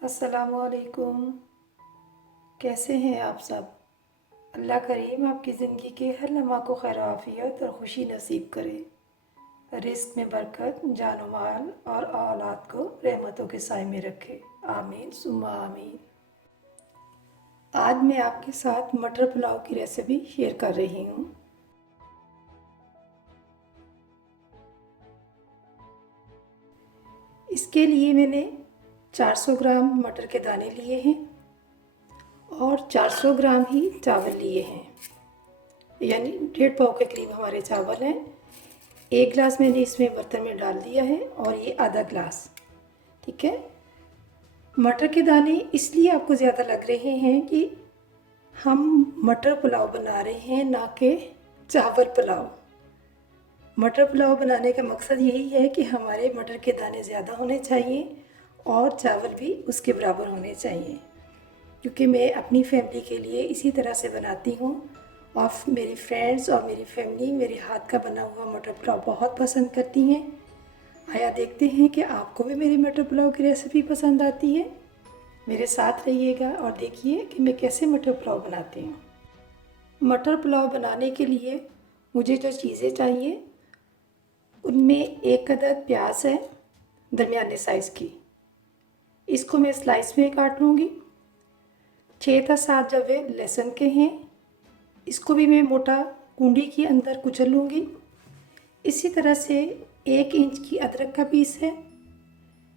अस्सलामुअलैकुम। कैसे हैं आप सब? अल्लाह करीम आपकी ज़िंदगी के हर लम्हा को खैर आफियत और ख़ुशी नसीब करे। रिस्क में बरकत, जान माल और औलाद को रहमतों के साए में रखे। आमीन सुम्मा आमीन। आज मैं आपके साथ मटर पुलाव की रेसिपी शेयर कर रही हूँ। इसके लिए मैंने 400 ग्राम मटर के दाने लिए हैं और 400 ग्राम ही चावल लिए हैं, यानी 1.5 पाव के करीब हमारे चावल हैं। 1 गिलास मैंने इसमें बर्तन में डाल दिया है और ये आधा गिलास, ठीक है। मटर के दाने इसलिए आपको ज़्यादा लग रहे हैं कि हम मटर पुलाव बना रहे हैं, ना कि चावल पुलाव। मटर पुलाव बनाने का मकसद यही है कि हमारे मटर के दाने ज़्यादा होने चाहिए और चावल भी उसके बराबर होने चाहिए, क्योंकि मैं अपनी फैमिली के लिए इसी तरह से बनाती हूँ और मेरी फ्रेंड्स और मेरी फैमिली मेरे हाथ का बना हुआ मटर पुलाव बहुत पसंद करती हैं। आया देखते हैं कि आपको भी मेरी मटर पुलाव की रेसिपी पसंद आती है। मेरे साथ रहिएगा और देखिए कि मैं कैसे मटर पुलाव बनाती हूँ। मटर पुलाव बनाने के लिए मुझे जो चीज़ें चाहिए उनमें 1 अदद प्याज है, दरमियाने साइज़ की। इसको मैं स्लाइस में काट लूँगी। 6 था 7 जवे लहसुन के हैं, इसको भी मैं मोटा कूंडी के अंदर कुचल लूँगी। इसी तरह से 1 इंच की अदरक का पीस है,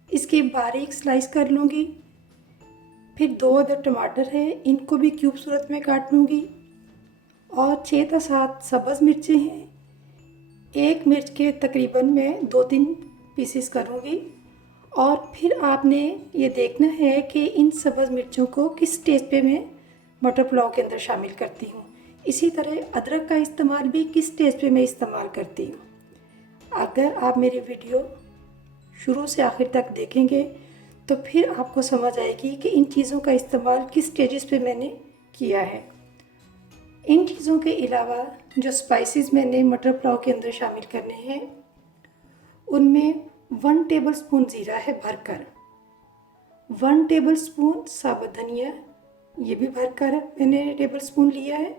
इसकी बारीक स्लाइस कर लूँगी। फिर 2 अदद टमाटर है, इनको भी क्यूब सूरत में काट लूँगी और 6 था 7 सब्ज़ मिर्चें हैं। 1 मिर्च के तकरीबन मैं 2-3 पीसेस करूँगी। और फिर आपने ये देखना है कि इन सब्ज़ मिर्चों को किस स्टेज पे मैं मटर पुलाव के अंदर शामिल करती हूँ। इसी तरह अदरक का इस्तेमाल भी किस स्टेज पे मैं इस्तेमाल करती हूँ। अगर आप मेरी वीडियो शुरू से आखिर तक देखेंगे तो फिर आपको समझ आएगी कि इन चीज़ों का इस्तेमाल किस स्टेजेस पे मैंने किया है। इन चीज़ों के अलावा जो स्पाइसेस मैंने मटर पुलाव के अंदर शामिल करने हैं उनमें 1 टेबलस्पून ज़ीरा है भरकर, 1 टेबलस्पून साबुत धनिया, ये भी भरकर मैंने टेबलस्पून लिया है।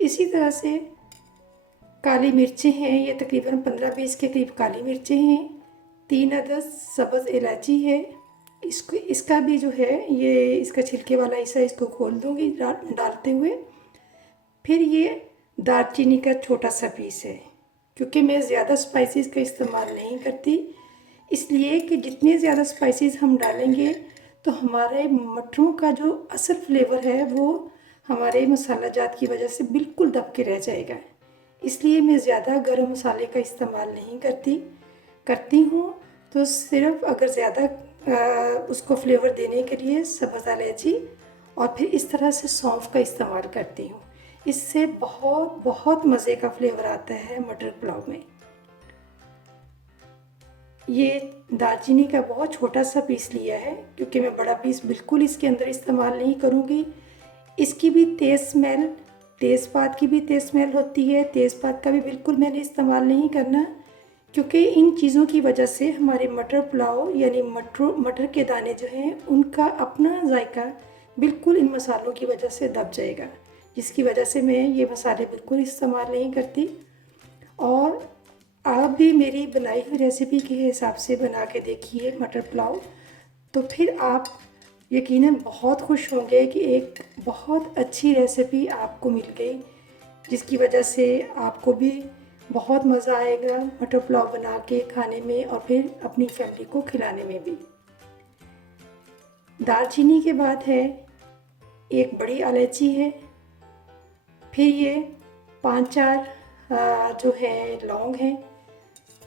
इसी तरह से काली मिर्चें हैं, ये तकरीबन 15-20 के करीब काली मिर्चें हैं। 3 अदद सब्ज़ इलायची है, इसका भी जो है ये इसका छिलके वाला हिस्सा इसको खोल दूँगी डालते हुए। फिर ये दालचीनी का छोटा सा पीस है, क्योंकि मैं ज़्यादा स्पाइसेस का इस्तेमाल नहीं करती, इसलिए कि जितने ज़्यादा स्पाइसेस हम डालेंगे तो हमारे मटरों का जो असल फ्लेवर है वो हमारे मसाला जात की वजह से बिल्कुल दब के रह जाएगा। इसलिए मैं ज़्यादा गरम मसाले का इस्तेमाल नहीं करती हूँ। तो सिर्फ अगर ज़्यादा उसको फ्लेवर देने के लिए सब्ज़ इलायची और फिर इस तरह से सौंफ का इस्तेमाल करती हूँ। इससे बहुत बहुत मज़े का फ्लेवर आता है मटर पुलाव में। ये दालचीनी का बहुत छोटा सा पीस लिया है, क्योंकि मैं बड़ा पीस बिल्कुल इसके अंदर इस्तेमाल नहीं करूँगी। इसकी भी तेज़ स्मेल, तेज़पात की भी तेज़ स्मेल होती है, तेज़पात का भी बिल्कुल मैंने इस्तेमाल नहीं करना, क्योंकि इन चीज़ों की वजह से हमारे मटर पुलाव यानी मटर के दाने जो हैं उनका अपना जायका बिल्कुल इन मसालों की वजह से दब जाएगा, जिसकी वजह से मैं ये मसाले बिल्कुल इस्तेमाल नहीं करती। और आप भी मेरी बनाई हुई रेसिपी के हिसाब से बना के देखिए मटर पुलाव, तो फिर आप यकीनन बहुत खुश होंगे कि एक बहुत अच्छी रेसिपी आपको मिल गई, जिसकी वजह से आपको भी बहुत मज़ा आएगा मटर पुलाव बना के खाने में और फिर अपनी फैमिली को खिलाने में भी। दालचीनी के बाद है 1 बड़ी इलायची है, फिर ये 5-4 जो है लौंग हैं।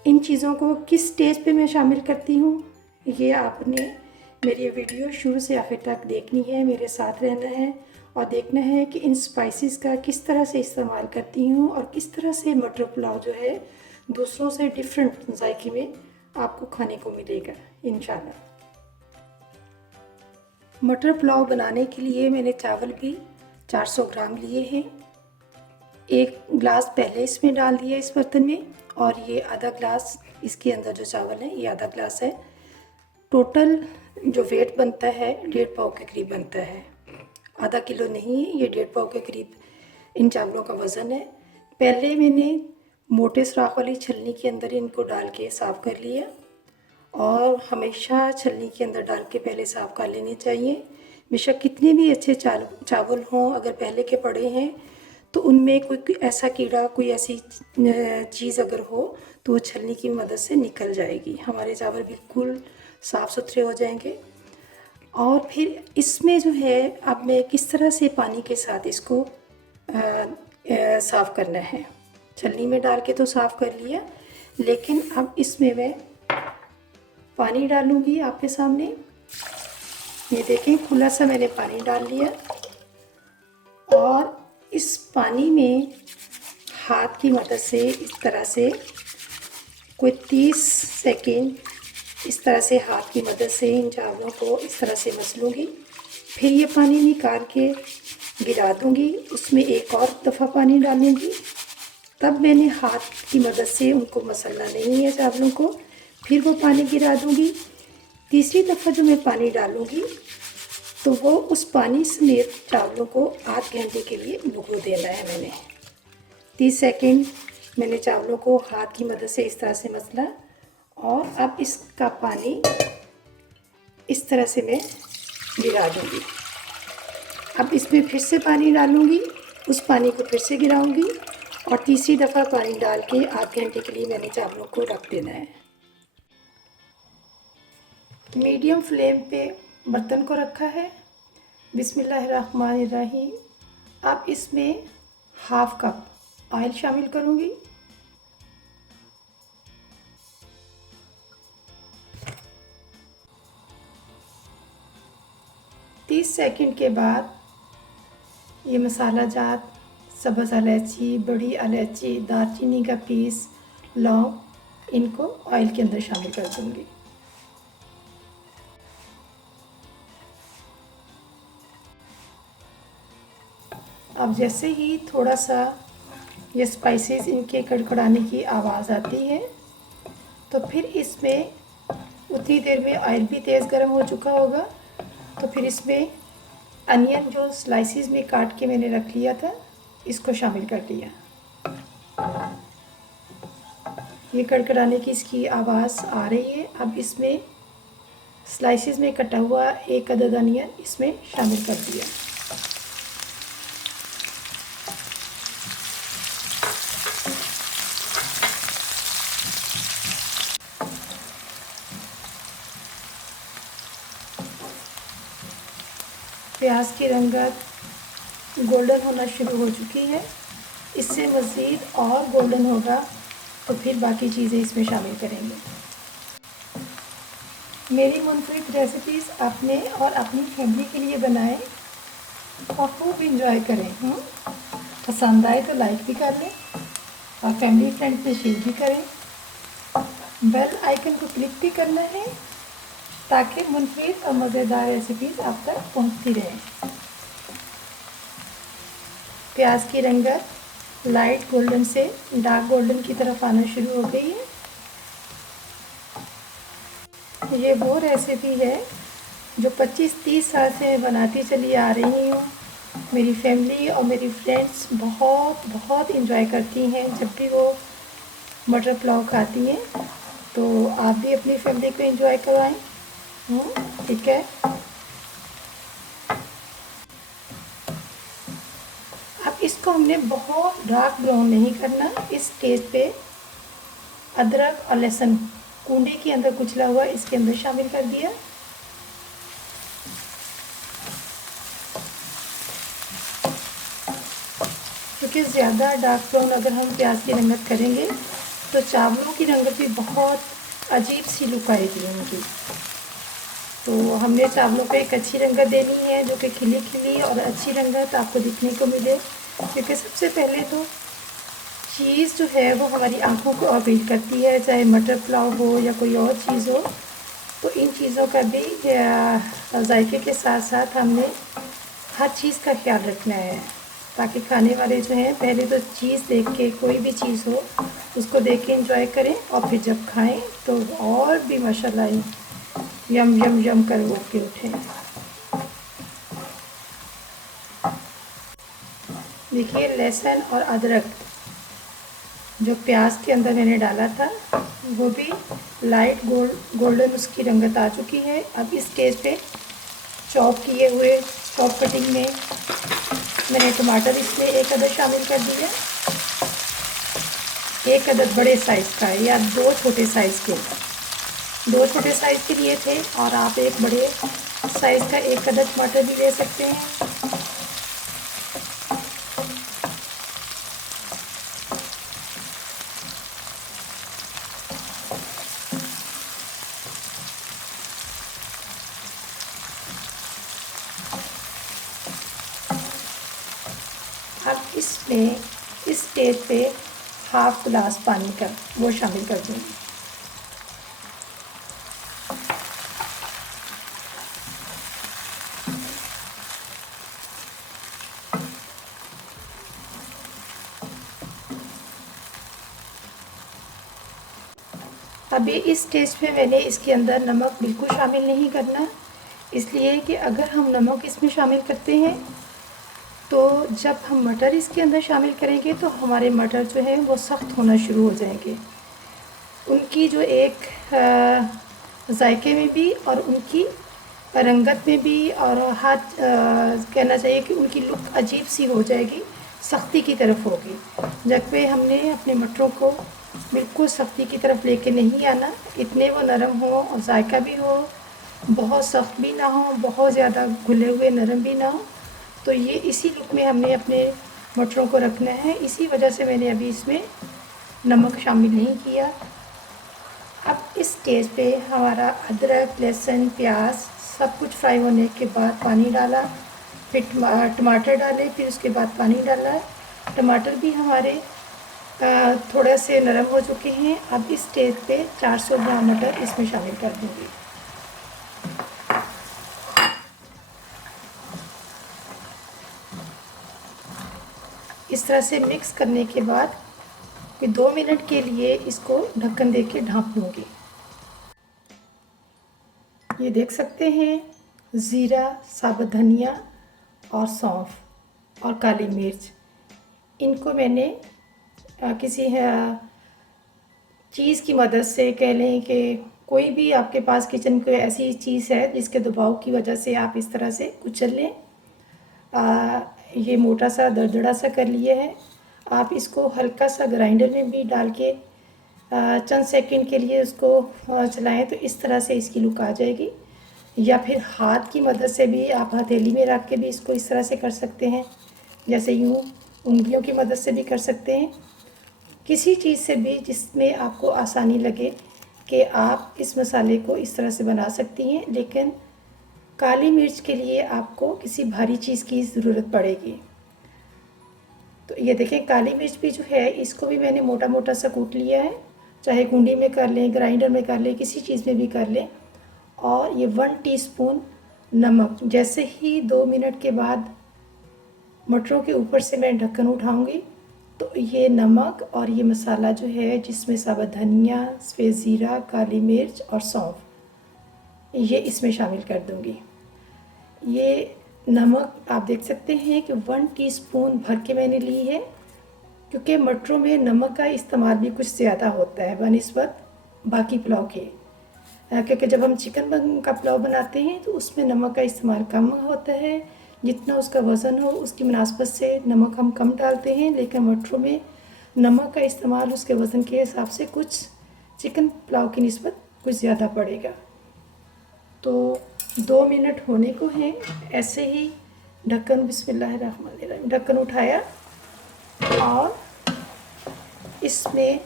इन चीज़ों को किस स्टेज पे मैं शामिल करती हूँ ये आपने मेरी वीडियो शुरू से आखिर तक देखनी है, मेरे साथ रहना है और देखना है कि इन स्पाइसेस का किस तरह से इस्तेमाल करती हूँ और किस तरह से मटर पुलाव जो है दूसरों से डिफरेंट जायके में आपको खाने को मिलेगा इंशाल्लाह। मटर पुलाव बनाने के लिए मैंने चावल भी 400 ग्राम लिए हैं। 1 गिलास पहले इसमें डाल दिया इस बर्तन में और ये आधा गिलास इसके अंदर जो चावल है ये आधा गिलास है। टोटल जो वेट बनता है 1.5 पाव के करीब बनता है। आधा किलो नहीं है, ये 1.5 पाव के करीब इन चावलों का वज़न है। पहले मैंने मोटे सुराख वाली छलनी के अंदर इनको डाल के साफ़ कर लिया, और हमेशा छलनी के अंदर डाल के पहले साफ़ कर लेने चाहिए। बेशक कितने भी अच्छे चावल हों, अगर पहले के पड़े हैं तो उनमें कोई ऐसा कीड़ा, कोई ऐसी चीज़ अगर हो तो वो छलनी की मदद से निकल जाएगी, हमारे चावल बिल्कुल साफ़ सुथरे हो जाएंगे। और फिर इसमें जो है अब मैं किस तरह से पानी के साथ इसको साफ़ करना है। छलनी में डाल के तो साफ़ कर लिया, लेकिन अब इसमें मैं पानी डालूँगी आपके सामने। ये देखें, खुला सा मैंने पानी डाल लिया, और इस पानी में हाथ की मदद से इस तरह से कोई 30 सेकेंड इस तरह से हाथ की मदद से इन चावलों को इस तरह से मसलूँगी। फिर ये पानी निकाल के गिरा दूँगी, उसमें एक और दफ़ा पानी डालूँगी। तब मैंने हाथ की मदद से उनको मसलना नहीं है चावलों को, फिर वो पानी गिरा दूँगी। तीसरी दफ़ा जो मैं पानी डालूँगी तो वो उस पानी समेत चावलों को आध घंटे के लिए भिगो देना है। मैंने 30 सेकेंड मैंने चावलों को हाथ की मदद से इस तरह से मसला, और अब इसका पानी इस तरह से मैं गिरा दूँगी। अब इसमें फिर से पानी डालूँगी, उस पानी को फिर से गिराऊँगी, और तीसरी दफ़ा पानी डाल के आध घंटे के लिए मैंने चावलों को रख देना है। मीडियम फ्लेम पे बर्तन को रखा है। बिस्मिल्लाहिर्रहमानिर्रहीम। अब इसमें हाफ़ कप ऑयल शामिल करूँगी। तीस सेकंड के बाद ये मसाला जात, सब्ज़ इलायची, बड़ी इलायची, दालचीनी का पीस, लौंग, इनको ऑयल के अंदर शामिल कर दूँगी। अब जैसे ही थोड़ा सा ये स्पाइसेस इनके कड़कड़ाने की आवाज़ आती है, तो फिर इसमें उतनी देर में ऑयल भी तेज़ गर्म हो चुका होगा, तो फिर इसमें अनियन जो स्लाइसिस में काट के मैंने रख लिया था, इसको शामिल कर दिया। ये कड़कड़ाने की इसकी आवाज़ आ रही है। अब इसमें स्लाइसिस में कटा हुआ एक अदद अनियन इसमें शामिल कर दिया। प्याज की रंगत गोल्डन होना शुरू हो चुकी है। इससे मज़ीद और गोल्डन होगा तो फिर बाकी चीज़ें इसमें शामिल करेंगे। मेरी मुनफरिद रेसिपीज़ अपने और अपनी फैमिली के लिए बनाएं और खूब इंजॉय करें। पसंद आए तो लाइक भी कर लें और फैमिली फ्रेंड्स में शेयर भी करें। बेल आइकन को क्लिक भी करना है ताकि मुनफरिद और मज़ेदार रेसिपीज़ आप तक पहुंचती रहें। प्याज की रंगत लाइट गोल्डन से डार्क गोल्डन की तरफ आना शुरू हो गई है। ये वो रेसिपी है जो 25-30 साल से मैं बनाती चली आ रही हूँ। मेरी फैमिली और मेरी फ्रेंड्स बहुत बहुत इंजॉय करती हैं जब भी वो मटर पुलाव खाती हैं। तो आप भी अपनी फैमिली को इंजॉय करवाएं। ठीक है। अब इसको हमने बहुत डार्क ब्राउन नहीं करना। इस स्टेज पे अदरक और लहसुन कूंडे के अंदर कुचला हुआ इसके अंदर शामिल कर दिया। क्योंकि ज़्यादा डार्क ब्राउन अगर हम प्याज की रंगत करेंगे तो चावलों की रंगत भी बहुत अजीब सी लुक आएगी उनकी। तो हमने चावलों को एक अच्छी रंगत देनी है जो कि खिली खिली और अच्छी रंगत आपको दिखने को मिले। क्योंकि सबसे पहले तो चीज़ जो है वो हमारी आंखों को अपील करती है, चाहे मटर पुलाव हो या कोई और चीज़ हो। तो इन चीज़ों का भी जायके के साथ साथ हमने हर चीज़ का ख्याल रखना है ताकि खाने वाले जो हैं पहले तो चीज़ देख के, कोई भी चीज़ हो उसको देख के इंजॉय करें और फिर जब खाएं तो और भी माशाल्लाह यम यम यम कर उठ के उठे। देखिए लहसुन और अदरक जो प्याज के अंदर मैंने डाला था वो भी लाइट गोल्डन उसकी रंगत आ चुकी है। अब इस स्टेज पे चॉप कटिंग में मैंने टमाटर इसमें एक अदद शामिल कर दिया। एक अदद बड़े साइज़ का या दो छोटे साइज़ के लिए थे, और आप एक बड़े साइज़ का एक अदद टमाटर भी ले सकते हैं। अब इसमें इस स्टेज पे हाफ गिलास पानी का वो शामिल कर दूँगी। अभी इस स्टेज पे मैंने इसके अंदर नमक बिल्कुल शामिल नहीं करना, इसलिए कि अगर हम नमक इसमें शामिल करते हैं तो जब हम मटर इसके अंदर शामिल करेंगे तो हमारे मटर जो है वो सख्त होना शुरू हो जाएंगे। उनकी जो एक जायके में भी और उनकी रंगत में भी और कहना चाहिए कि उनकी लुक अजीब सी हो जाएगी, सख्ती की तरफ होगी। जबकि हमने अपने मटरों को बिल्कुल सख्ती की तरफ लेके नहीं आना, इतने वो नरम हो और जायका भी हो, बहुत सख्त भी ना हो, बहुत ज़्यादा घुले हुए नरम भी ना हो। तो ये इसी लुक में हमने अपने मटरों को रखना है। इसी वजह से मैंने अभी इसमें नमक शामिल नहीं किया। अब इस स्टेज पे हमारा अदरक, लहसुन, प्याज सब कुछ फ्राई होने के बाद पानी डाला, फिर टमाटर डाले, फिर उसके बाद पानी डाला। टमाटर भी हमारे थोड़े से नरम हो चुके हैं। अब इस स्टेज पे 400 ग्राम मटर इसमें शामिल कर दूँगी। इस तरह से मिक्स करने के बाद फिर 2 मिनट के लिए इसको ढक्कन दे के ढाँप लूँगी। ये देख सकते हैं ज़ीरा, साबुत धनिया और सौंफ और काली मिर्च, इनको मैंने किसी चीज़ की मदद से, कह लें कि कोई भी आपके पास किचन में कोई ऐसी चीज़ है जिसके दबाव की वजह से आप इस तरह से कुचल लें। ये मोटा सा दरदरा सा कर लिए है। आप इसको हल्का सा ग्राइंडर में भी डाल के चंद सेकंड के लिए उसको चलाएं तो इस तरह से इसकी लुक आ जाएगी। या फिर हाथ की मदद से भी आप हथेली में रख के भी इसको इस तरह से कर सकते हैं, जैसे यूँ उंगलियों की मदद से भी कर सकते हैं। किसी चीज़ से भी जिसमें आपको आसानी लगे कि आप इस मसाले को इस तरह से बना सकती हैं। लेकिन काली मिर्च के लिए आपको किसी भारी चीज़ की ज़रूरत पड़ेगी। तो ये देखें काली मिर्च भी जो है इसको भी मैंने मोटा मोटा सा कूट लिया है, चाहे कुंडी में कर लें, ग्राइंडर में कर लें, किसी चीज़ में भी कर लें। और ये 1 टीस्पून नमक, जैसे ही 2 मिनट के बाद मटरों के ऊपर से मैं ढक्कन उठाऊंगी तो ये नमक और ये मसाला जो है जिसमें साबुत धनिया, सफ़ेद ज़ीरा, काली मिर्च और सौंफ, ये इसमें शामिल कर दूंगी। ये नमक आप देख सकते हैं कि 1 टीस्पून भर के मैंने ली है, क्योंकि मटरों में नमक का इस्तेमाल भी कुछ ज़्यादा होता है बनिस्बत बाकी पुलाव के। क्योंकि जब हम चिकन का पुलाव बनाते हैं तो उसमें नमक का इस्तेमाल कम होता है, जितना उसका वज़न हो उसकी मुनासबत से नमक हम कम डालते हैं। लेकिन मटरों में नमक का इस्तेमाल उसके वज़न के हिसाब से कुछ चिकन पुलाव की निस्बत कुछ ज़्यादा पड़ेगा। तो 2 मिनट होने को हैं, ऐसे ही ढक्कन, बिस्मिल्लाहिर्रहमानिर्रहीम, ढक्कन उठाया और इसमें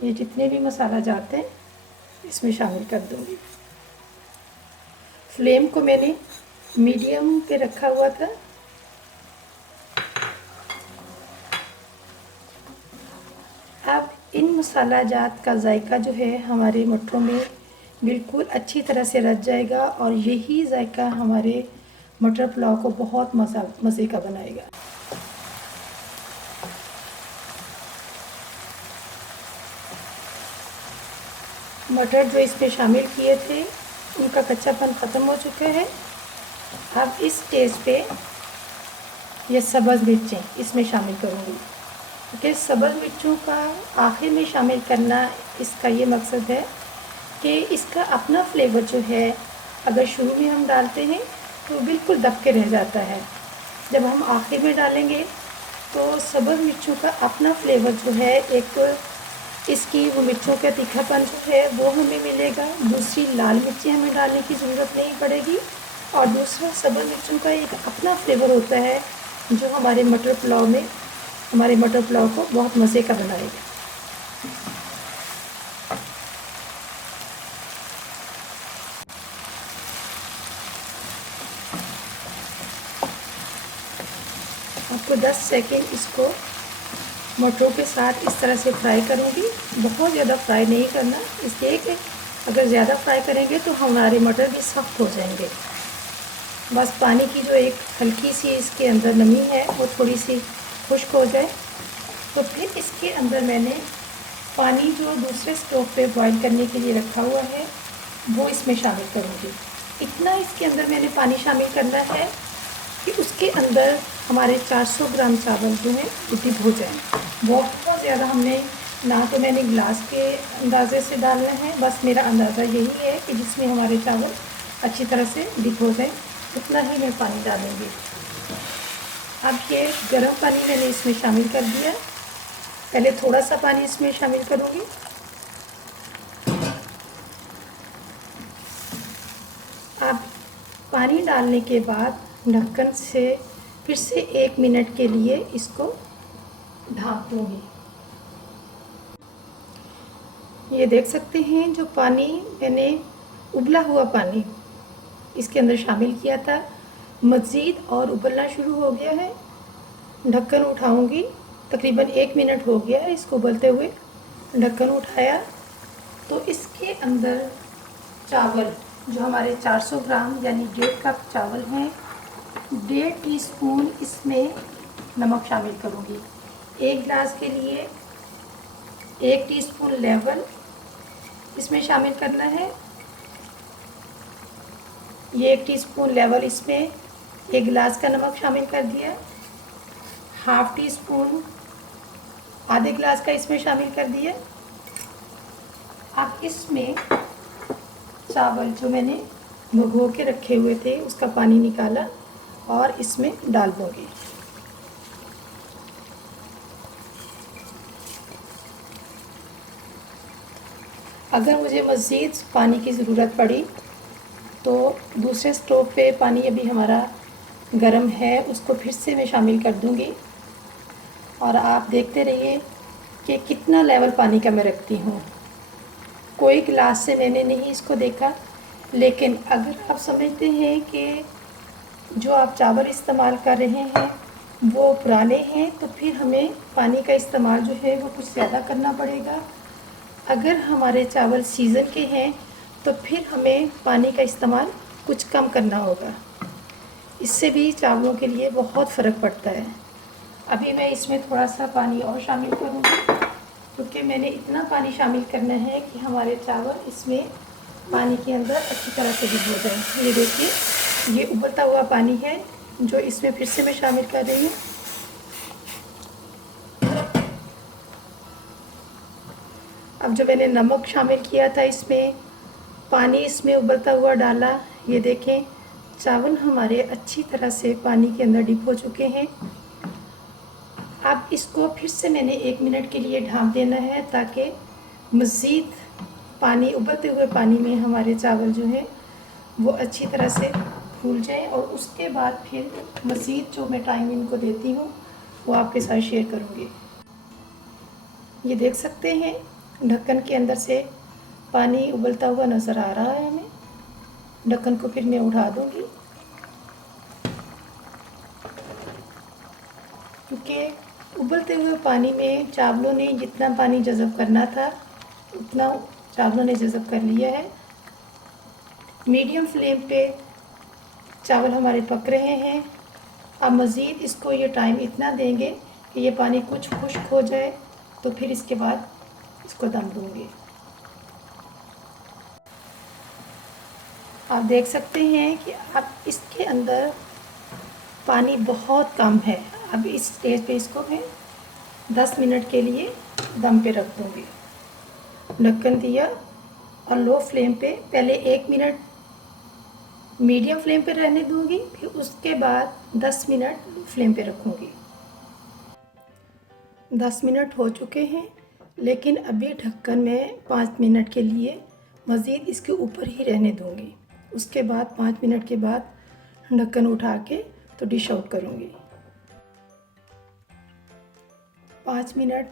ये जितने भी मसाला जाते हैं इसमें शामिल कर दूँगी। फ्लेम को मैंने मीडियम पे रखा हुआ था। अब इन मसाला जात का जायका जो है हमारे मटरों में बिल्कुल अच्छी तरह से रच जाएगा और यही जायका हमारे मटर पुलाव को बहुत मज़े का बनाएगा। मटर जो इसमें शामिल किए थे उनका कच्चापन ख़त्म हो चुका है। अब इस स्टेज पे ये सब्ज़ मिर्चें इसमें शामिल करूँगी, क्योंकि सब्ज़ मिर्चों का आखिर में शामिल करना इसका ये मकसद है कि इसका अपना फ्लेवर जो है, अगर शुरू में हम डालते हैं तो बिल्कुल दब के रह जाता है। जब हम आखिर में डालेंगे तो सब्ज़ मिर्चों का अपना फ्लेवर जो है, एक इसकी वो मिर्चों का तीखापन जो है वो हमें मिलेगा। दूसरी लाल मिर्ची हमें डालने की ज़रूरत नहीं पड़ेगी, और दूसरा सब्ज़ मिर्चों का एक अपना फ्लेवर होता है जो हमारे मटर पुलाव को बहुत मज़े का बनाएगा। आपको 10 सेकेंड इसको मटरों के साथ इस तरह से फ्राई करूँगी। बहुत ज़्यादा फ्राई नहीं करना, इसलिए कि अगर ज़्यादा फ्राई करेंगे तो हमारे मटर भी सख्त हो जाएंगे। बस पानी की जो एक हल्की सी इसके अंदर नमी है वो थोड़ी सी खुश्क हो जाए, तो फिर इसके अंदर मैंने पानी जो दूसरे स्टोव पे बॉईल करने के लिए रखा हुआ है वो इसमें शामिल करूँगी। इतना इसके अंदर मैंने पानी शामिल करना है कि उसके अंदर हमारे 400 ग्राम चावल जो है वो डिप हो जाए। बहुत ज़्यादा हमने ना तो मैंने गिलास के अंदाजे से डालना है, बस मेरा अंदाज़ा यही है कि जिसमें हमारे चावल अच्छी तरह से डिप हो जाए उतना ही मैं पानी डालूँगी। अब ये गर्म पानी मैंने इसमें शामिल कर दिया। पहले थोड़ा सा पानी इसमें शामिल करूँगी। अब पानी डालने के बाद ढक्कन से फिर से 1 मिनट के लिए इसको ढाँप दूँगी। ये देख सकते हैं जो पानी मैंने उबला हुआ पानी इसके अंदर शामिल किया था, मज़ीद और उबलना शुरू हो गया है। ढक्कन उठाऊँगी, तकरीबन 1 मिनट हो गया है इसको उबलते हुए। ढक्कन उठाया तो इसके अंदर चावल जो हमारे 400 ग्राम यानी 1.5 कप चावल हैं, 1.5 टीस्पून इसमें नमक शामिल करूँगी। 1 गिलास के लिए 1 टीस्पून लेवल इसमें शामिल करना है। ये 1 टीस्पून लेवल इसमें 1 गिलास का नमक शामिल कर दिया। हाफ़ टी स्पून आधे गिलास का इसमें शामिल कर दिया। अब इसमें चावल जो मैंने भिगो के रखे हुए थे उसका पानी निकाला और इसमें डाल दूँगी। अगर मुझे मज़ीद पानी की ज़रूरत पड़ी तो दूसरे स्टोव पे पानी अभी हमारा गर्म है, उसको फिर से मैं शामिल कर दूँगी। और आप देखते रहिए कि कितना लेवल पानी का मैं रखती हूँ। कोई गिलास से मैंने नहीं इसको देखा, लेकिन अगर आप समझते हैं कि जो आप चावल इस्तेमाल कर रहे हैं वो पुराने हैं तो फिर हमें पानी का इस्तेमाल जो है वो कुछ ज़्यादा करना पड़ेगा। अगर हमारे चावल सीज़न के हैं तो फिर हमें पानी का इस्तेमाल कुछ कम करना होगा। इससे भी चावलों के लिए बहुत फ़र्क पड़ता है। अभी मैं इसमें थोड़ा सा पानी और शामिल करूँगी, क्योंकि मैंने इतना पानी शामिल करना है कि हमारे चावल इसमें पानी के अंदर अच्छी तरह से डूब हो जाए। ये देखिए, ये उबलता हुआ पानी है जो इसमें फिर से मैं शामिल कर रही हूँ। अब जो मैंने नमक शामिल किया था इसमें, पानी इसमें उबलता हुआ डाला, ये देखें चावल हमारे अच्छी तरह से पानी के अंदर डिप हो चुके हैं। अब इसको फिर से मैंने 1 मिनट के लिए ढाँप देना है ताकि मज़ीद पानी, उबलते हुए पानी में हमारे चावल जो है वो अच्छी तरह से फूल जाए, और उसके बाद फिर मज़ीद जो मैं टाइम इनको देती हूँ वो आपके साथ शेयर करूँगी। ये देख सकते हैं ढक्कन के अंदर से पानी उबलता हुआ नज़र आ रहा है हमें। ढक्कन को फिर मैं उठा दूँगी, क्योंकि उबलते हुए पानी में चावलों ने जितना पानी जज़ब करना था उतना चावलों ने जज़ब कर लिया है। मीडियम फ्लेम पे चावल हमारे पक रहे हैं। अब मज़ीद इसको ये टाइम इतना देंगे कि ये पानी कुछ खुश्क हो जाए, तो फिर इसके बाद इसको दम दूँगी। आप देख सकते हैं कि अब इसके अंदर पानी बहुत कम है। अब इस स्टेज पे इसको मैं 10 मिनट के लिए दम पे रख दूँगी। ढक्कन दिया और लो फ्लेम पे पहले 1 मिनट मीडियम फ्लेम पे रहने दूँगी, फिर उसके बाद 10 मिनट फ्लेम पे रखूँगी। 10 मिनट हो चुके हैं, लेकिन अभी ढक्कन में 5 मिनट के लिए मज़ीद इसके ऊपर ही रहने दूँगी। उसके बाद 5 मिनट के बाद ढक्कन उठा के तो डिश आउट करूँगी। 5 मिनट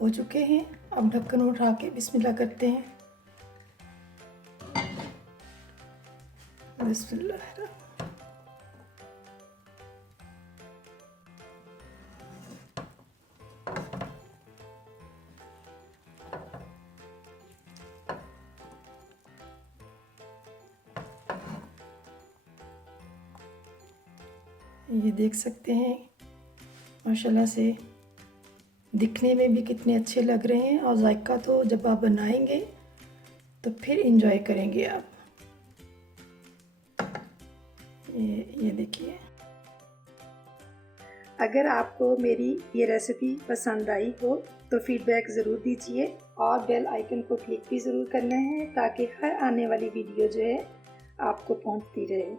हो चुके हैं, अब ढक्कन उठा के बिस्मिल्लाह करते हैं। बिस्मिल्लाह। ये देख सकते हैं माशाल्लाह से दिखने में भी कितने अच्छे लग रहे हैं, और जायका तो जब आप बनाएंगे तो फिर इंजॉय करेंगे आप। ये देखिए। अगर आपको मेरी ये रेसिपी पसंद आई हो तो फीडबैक ज़रूर दीजिए और बेल आइकन को क्लिक भी ज़रूर करना है, ताकि हर आने वाली वीडियो जो है आपको पहुंचती रहे।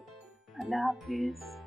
अल्लाह हाफिज़।